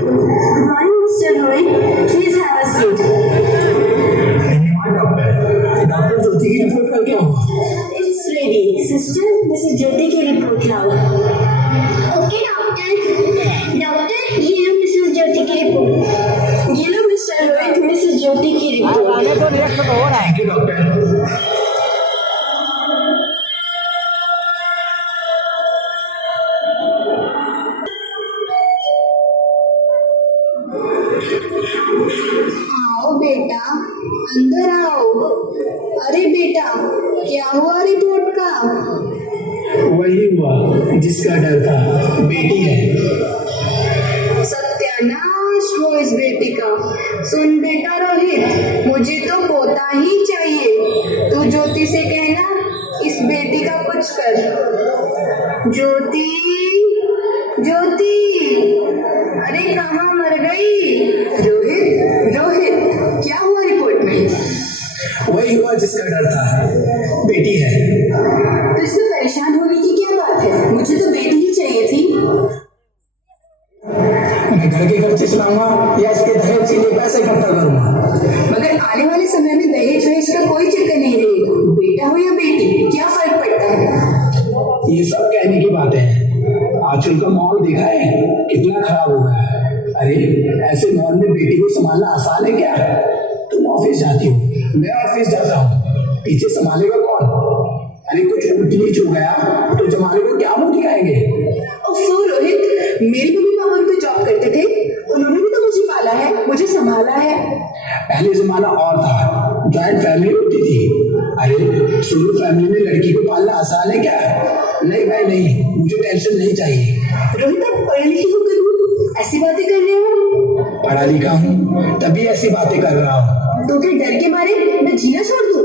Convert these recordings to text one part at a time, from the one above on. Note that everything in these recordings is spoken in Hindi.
Good morning, Mr. Rohit. Please have a seat. धन्यवाद डॉक्टर। डॉक्टर ज्योति की रिपोर्ट का क्या हुआ? It's ready. Sister, Mrs. Jyoti की रिपोर्ट लाओ। Okay, doctor. Doctor, ये लो Mrs. Jyoti की रिपोर्ट। ये लो Mr. Rohit, Mrs. Jyoti की रिपोर्ट। Thank you doctor. आओ बेटा, अंदर आओ। अरे बेटा, क्या हुआ रिपोर्ट का? वही हुआ जिसका डर था, बेटी है। सत्यानाश हो इस बेटी का। सुन बेटा रोहित, मुझे तो पोता ही चाहिए। तू ज्योति से कहना इस बेटी का कुछ कर। ज्योति, ज्योति, अरे कहाँ मर गई? रोहित, रोहित, क्या हुआ रिपोर्ट में? वही हुआ जिसका डर था, बेटी है। तो इसमें परेशान होने की क्या बात है? मुझे तो बेटी ही चाहिए थी। मैं घर के खर्चे चलाऊंगा या इसके दहेज के लिए पैसे इकट्ठा करूंगा। मगर आने वाले समय में दहेज वहेज का कोई चक्कर नहीं रहेगा। बेटा हो या बेटी, क्या फर्क पड़ता है? ये सब कहने की बातें हैं। आजकल का माहौल देखा है कितना खराब हो गया है। अरे ऐसे माहौल में बेटी को संभालना आसान है क्या? तुम ऑफिस जाती हो, मैं ऑफिस जाता हूँ, पीछे संभालेगा कौन? अरे कुछ ऊंच नीच हो गया तो जमाने को क्या मुंह दिखाएंगे? ओफो रोहित, मेरे मम्मी पापा भी तो जॉब करते थे। उन्होंने भी तो मुझे पाला है, मुझे संभाला है। पहले जमाना और था, जॉइंट फैमिली होती थी। अरे सोलो फैमिली में लड़की को पालना आसान है क्या? नहीं भाई नहीं, मुझे टेंशन नहीं चाहिए। रोहित, आप पढ़े लिखे होकर ऐसी बातें कर रहे हो? पढ़ा लिखा हूँ तभी ऐसी बातें कर रहा हूँ। तो फिर डर के मारे मैं जीना छोड़ दूँ?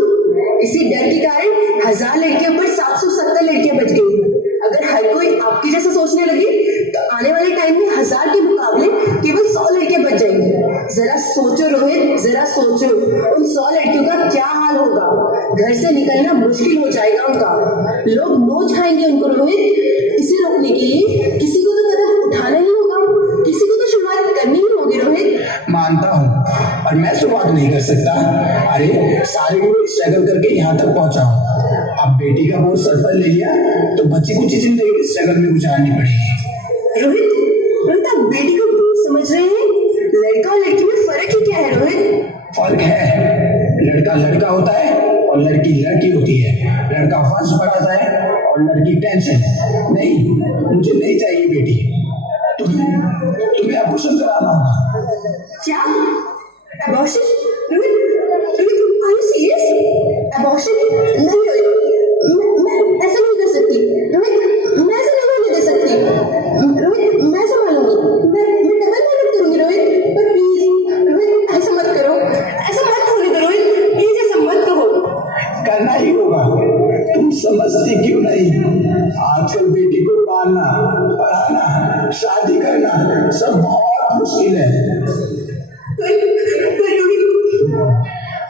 इसी डर के कारण 1000 लड़कियों पर 770 लड़कियां बच गई। अगर हर कोई आपकी जैसा सोचने लगे तो आने वाले टाइम में 1000 के मुकाबले केवल 100 लड़कियां बच जाएंगी। जरा सोचो रोहित, जरा सोचो, उन 100 लड़कियों का क्या हाल होगा। घर से निकलना मुश्किल हो जाएगा उनका। लोग नोच खाएंगे उनको रोहित। इसे रोकने के लिए किसी को तो कदम उठाना ही होगा, किसी को तो शुरुआत करनी ही होगी रोहित। मानता हूँ और मैं शुरुआत नहीं कर सकता। अरे सारे लोग स्ट्रगल करके यहाँ तक पहुँचा हूँ। अब बेटी का बोझ सर पर ले लिया तो बच्ची कुछ जिंदगी स्ट्रगल में गुजारनी पड़ेगी। रोहित, रोहित, आप बेटी को बोझ समझ रहे हैं? लड़का और लड़की में फर्क ही क्या है रोहित? फर्क है, लड़का लड़का होता है और लड़की लड़की होती है। लड़का वंश बढ़ाता है और लड़की टेंशन। नहीं, मुझे नहीं चाहिए बेटी। तुम्हें अबॉर्शन कराना होगा। क्या? Abortion? Rohit, Rohit, are you serious? Abortion? नहीं रोहित, मैं ऐसा नहीं कर सकती। रोहित, मैं ऐसा नहीं होने दे सकती। रोहित, मैं संभालूंगी। मैं डबल मेहनत करूंगी रोहित, पर प्लीज रोहित ऐसा मत करो, ऐसा मत होने दो रोहित, प्लीज ऐसा मत करो। करना ही होगा, तुम समझती क्यों नहीं? आजकल बेटी को पालना, पढ़ाना, शादी करना सब बहुत मुश्किल है।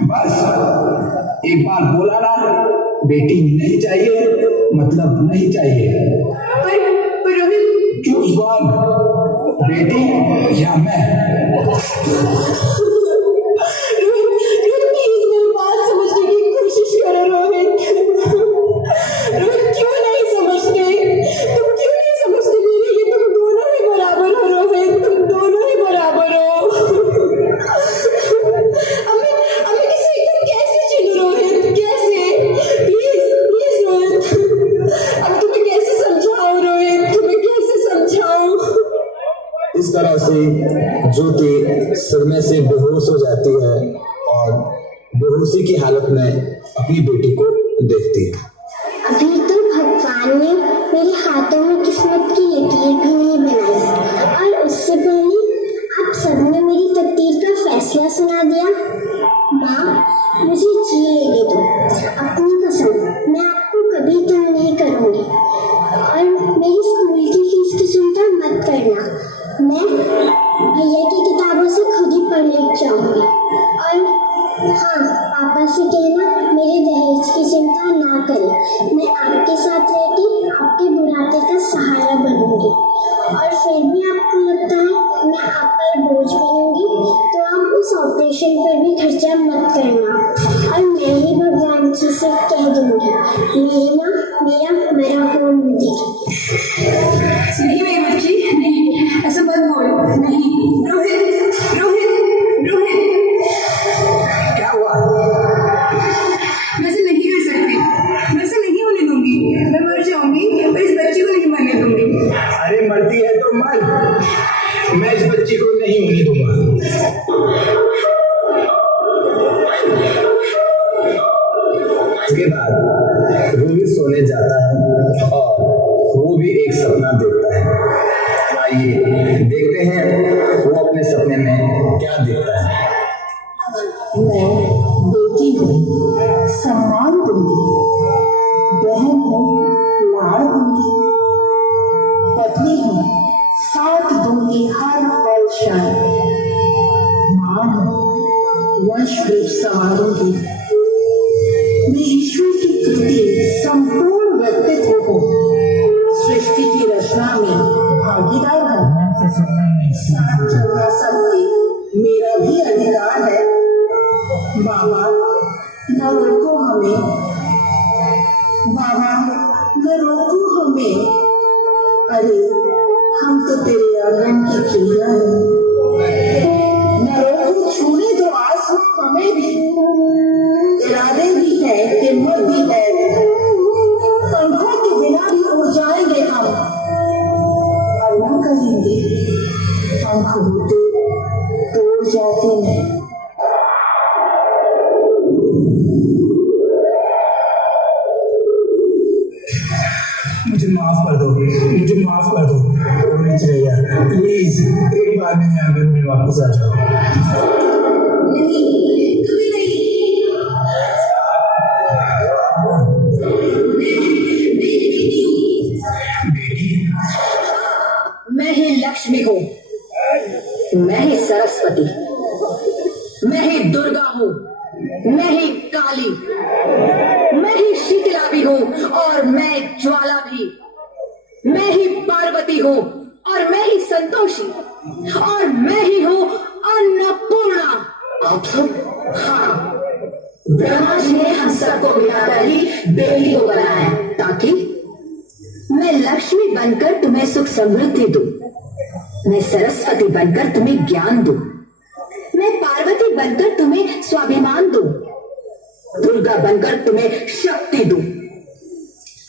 बस एक बार बोला ना, बेटी नहीं चाहिए मतलब नहीं चाहिए। पर रोहित, चूज वन, बेटी या मैं। इस तरह से ज्योति सदमे से बेहोश हो जाती है और बेहोशी की हालत में अपनी बेटी को देखती है। अभी तो भगवान ने मेरे हाथों में किस्मत की लकीर भी नहीं बनाई और उससे पहले आप सबने मेरी तकदीर का फैसला सुना दिया। माँ, मुझे जी लेने दो, अपनी पसंद, मैं आपको कभी तंग नहीं करूँगी और मेरी स्कूल की फीस की चिंता मत करना। मैं भैया की किताबों से खुद ही पढ़ लिख जाऊंगी और हाँ, पापा से कहना मेरे दहेज की चिंता ना करें। मैं आपके साथ रहकर आपके बुढ़ापे का सहारा बनूंगी और फिर भी आपको लगता है मैं आप ऑपरेशन पर भी खर्चा मत करना। और मैं ही भगवान जी से कह दूंगी मेरी माँ मेरा मरा हुआ मुंह देखेगी। नहीं मेरी बच्ची, नहीं, ऐसा मत बोलो। नहीं रोहित, रोहित, रोहित, क्या हुआ? मैं ऐसा नहीं कर सकती, मैं ऐसा नहीं होने दूंगी। मैं मर जाऊंगी पर इस बच्ची को नहीं मरने दूंगी। अरे मरती है तो मर, मैं इस बच्ची को नहीं होने दूंगा। इसके बाद रोहित सोने जाता है और वो भी एक सपना देखता है। आइए देखते हैं वो अपने सपने में क्या देखता है। मैं बेटी हूँ, सम्मान दूंगी, बहन हूँ, लाड़ दूंगी, पत्नी हूँ, साथ दूंगी हर पल क्षण, माँ हूँ, वंश वृक्ष संवारूंगी, मैं ईश्वर की कृति संपूर्ण व्यक्तित्व को सृष्टि की रचना में भागीदार हूँ। साथ चलना सबके मेरा भी अधिकार है। बाबा न रोको हमें, बाबा न रोको हमें, अरे हम तो तेरे आंगन की चिड़िया हैं। न रोको, छूने दो आसमां हमें भी, इरादे भी है, हिम्मत भी है, पंखों के बिना भी उड़ जाएंगे हम, और न करेंगे पंख होते तो उड़ जाते हैं। मुझे माफ कर दो, मुझे माफ कर दो रोहित भैया, प्लीज एक बार मेरे आंगन में वापस आ जाओ। नहीं, कभी नहीं। बेटी, मैं ही लक्ष्मी हूँ, मैं ही सरस्वती, मैं ही दुर्गा हूँ, मैं ही काली, मैं ही शीतला भी हूँ और मैं ज्वाला भी, मैं ही पार्वती हूँ और मैं ही संतोषी, और मैं ही हूँ अन्नपूर्णा। आप सब? हाँ, ब्रह्मा जी ने हम सबको मिलाकर ही बेटी को बनाया ताकि मैं लक्ष्मी बनकर तुम्हें सुख समृद्धि दूं, मैं सरस्वती बनकर तुम्हें ज्ञान दूं, मैं पार्वती बनकर तुम्हें स्वाभिमान दूं, दुर्गा बनकर तुम्हें शक्ति दूं,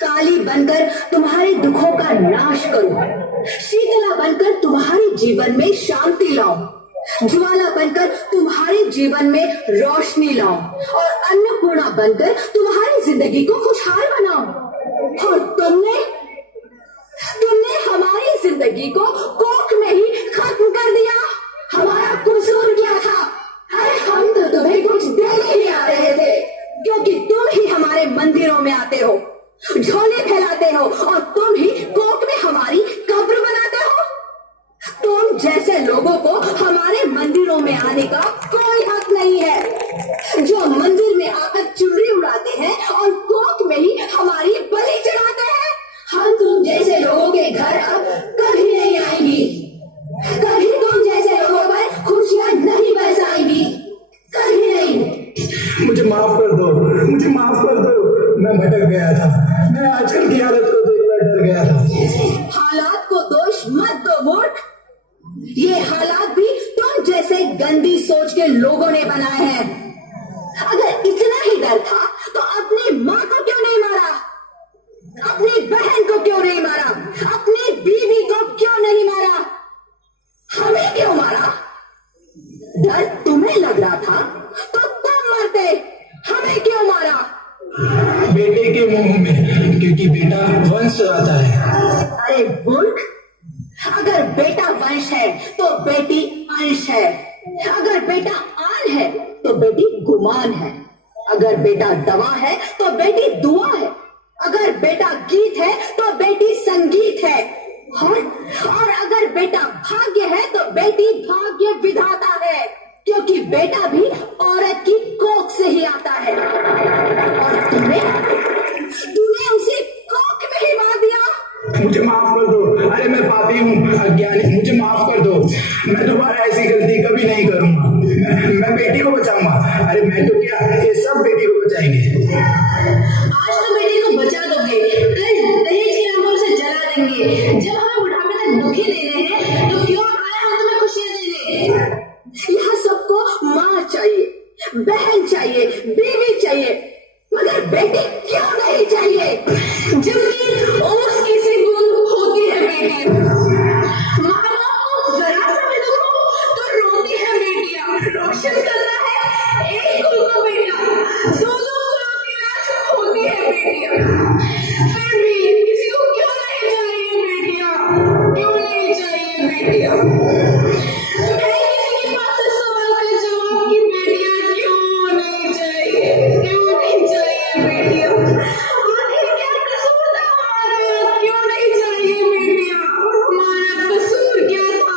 काली बनकर तुम्हारे दुखों का नाश करूं, शीतला बनकर तुम्हारे जीवन में शांति लाऊं, ज्वाला बनकर तुम्हारे जीवन में रोशनी लाऊं, और अन्नपूर्णा बनकर तुम्हारी जिंदगी को खुशहाल बनाऊं। और तुमने हमारी जिंदगी को कोख में ही खत्म कर दिया। हमारा कसूर क्या था? अरे हम तो तुम्हें कुछ देने ही आ रहे थे, क्योंकि तुम ही हमारे मंदिरों में आते हो, झोले फैलाते हो, और तुम ही कोख में हमारी कब्र बनाते हो। तुम जैसे लोगों को हमारे मंदिरों में आने का कोई हक नहीं है, जो मंदिर में आकर चुनरी उड़ाते हैं और कोख में ही हमारी बलि चढ़ाते हैं। हम तुम जैसे लोगों के घर अब कभी नहीं आएंगी, कभी तुम जैसे लोगों पर खुशियां नहीं बरसाएंगी, कभी नहीं। मुझे माफ कर दो, मुझे माफ कर दो, मैं भटक गया था, मैं आजकल की हालत को देखकर डर गया था। हालात को दोष मत दो मूर्ख, ये हालात भी तुम जैसे गंदी सोच के लोगों ने बनाए हैं। अगर इतना ही डर था तो अपनी माँ को क्यों नहीं मारा, अपनी बहन को क्यों नहीं मारा, अपनी बीवी को क्यों नहीं मारा, हमें क्यों मारा? डर तुम्हें लग रहा था तो तुम मरते, हमें क्यों मारा? बेटे के मुंह में, क्योंकि बेटा वंश आता है। अरे मूर्ख, अगर बेटा वंश है तो बेटी अंश है, अगर बेटा आन है तो बेटी गुमान है, अगर बेटा दवा है तो बेटी दुआ है, अगर बेटा गीत है तो बेटी संगीत है, और अगर बेटा भाग्य है तो बेटी भाग्य विधाता है, क्योंकि बेटा भी औरत की कोख से ही आता है। और तूने उसे कोख में ही मार दिया। मुझे माफ कर दो, अरे मैं पापी हूँ, अज्ञानी, मुझे माफ कर दो, मैं दोबारा ऐसी गलती कभी नहीं करूंगा। मैं बेटी को बचाऊंगा। अरे मैं तो क्या, ये सब बेटी को बचाएंगे। आज तो बेटी को बचा दोगे, कल दहेज के नाम पर उसे जला देंगे। जब हमें बुढ़ापे तक दुखी देने हैं तो क्यों आए हम तुम्हें खुशियां देने। यहाँ सबको माँ चाहिए, बहन चाहिए, बीवी चाहिए, मगर बेटी क्यों नहीं चाहिए? जबकि ओस की सी बूंद होती है बेटी। माँ बाप को जरा सा भी दुख हो तो रोती है बेटियां। रोशन करता है एक कुल का बेटा, दो कुलों की लाश होती है बेटियां। फिर भी किसी को क्यों नहीं चाहिए बेटियां? क्यों नहीं चाहिए बेटियां? मैं किसी के पास इस सवाल का जवाब कि बेटियां क्यों नहीं चाहिए, क्यों नहीं चाहिए बेटियां? आखिर क्या कसूर था हमारा, क्यों नहीं चाहिए बेटियां? हमारा कसूर क्या था?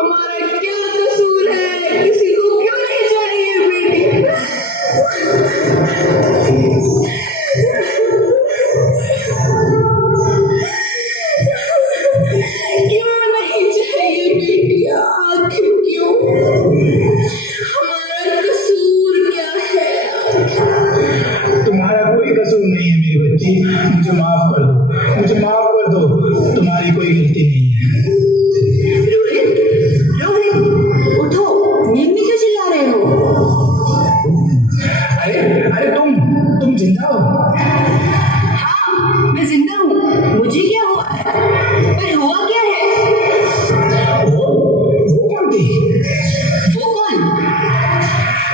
हमारा क्या कसूर है? किसी को क्यों नहीं चाहिए बेटी? क्यों नहीं चाहिए बेटियां? आखिर क्यों? हमारा कसूर क्या है? तुम्हारा कोई कसूर नहीं है मेरी बच्ची, मुझे माफ कर दो, मुझे माफ कर दो। तुम्हारी कोई गलती नहीं है। रोहित, रोहित, उठो, नींद में क्यों चिल्ला रहे हो? अरे अरे तुम जिंदा हो? हाँ, मैं जिंदा हूँ। मुझे क्या हुआ है? पर हुआ क्या है? वो कौन थी? वो कौन?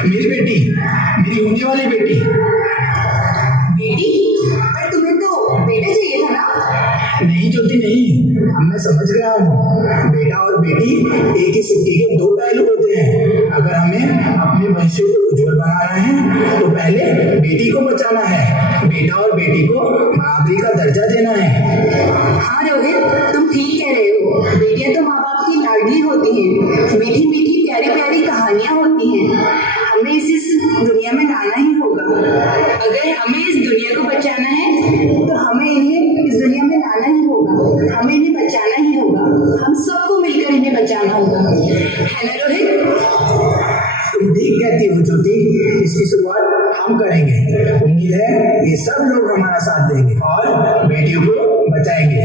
मेरी बेटी, मेरी होने वाली बेटी। बेटी? पर तुम्हें तो बेटा चाहिए था ना? नहीं ज्योति नहीं, अब मैं समझ गया हूँ। बेटा और बेटी एक ही सिक्के के दो पहलू होते हैं। अगर हमें अपने भविष्य को उज्जवल बनाना है तो पहले बेटी को बचाना है, बेटा और बेटी को बराबरी का दर्जा देना है। हाँ रोहित, तुम ठीक कह रहे हो। बेटियां तो माँ बाप की लाडली होती हैं, मीठी मीठी प्यारी प्यारी कहानियां होती हैं। हमें इस दुनिया में लाना ही होगा। अगर हमें इस दुनिया को बचाना है तो हमें इन्हें इस दुनिया में लाना ही होगा, हमें इन्हें बचाना ही होगा। हम सबको मिलकर इन्हें बचाना होगा, है ना रोहित? तुम ठीक कहती हो ज्योति, इसकी शुरुआत हम करेंगे। उम्मीद है ये सब लोग हमारा साथ देंगे और बेटियों को बचाएंगे।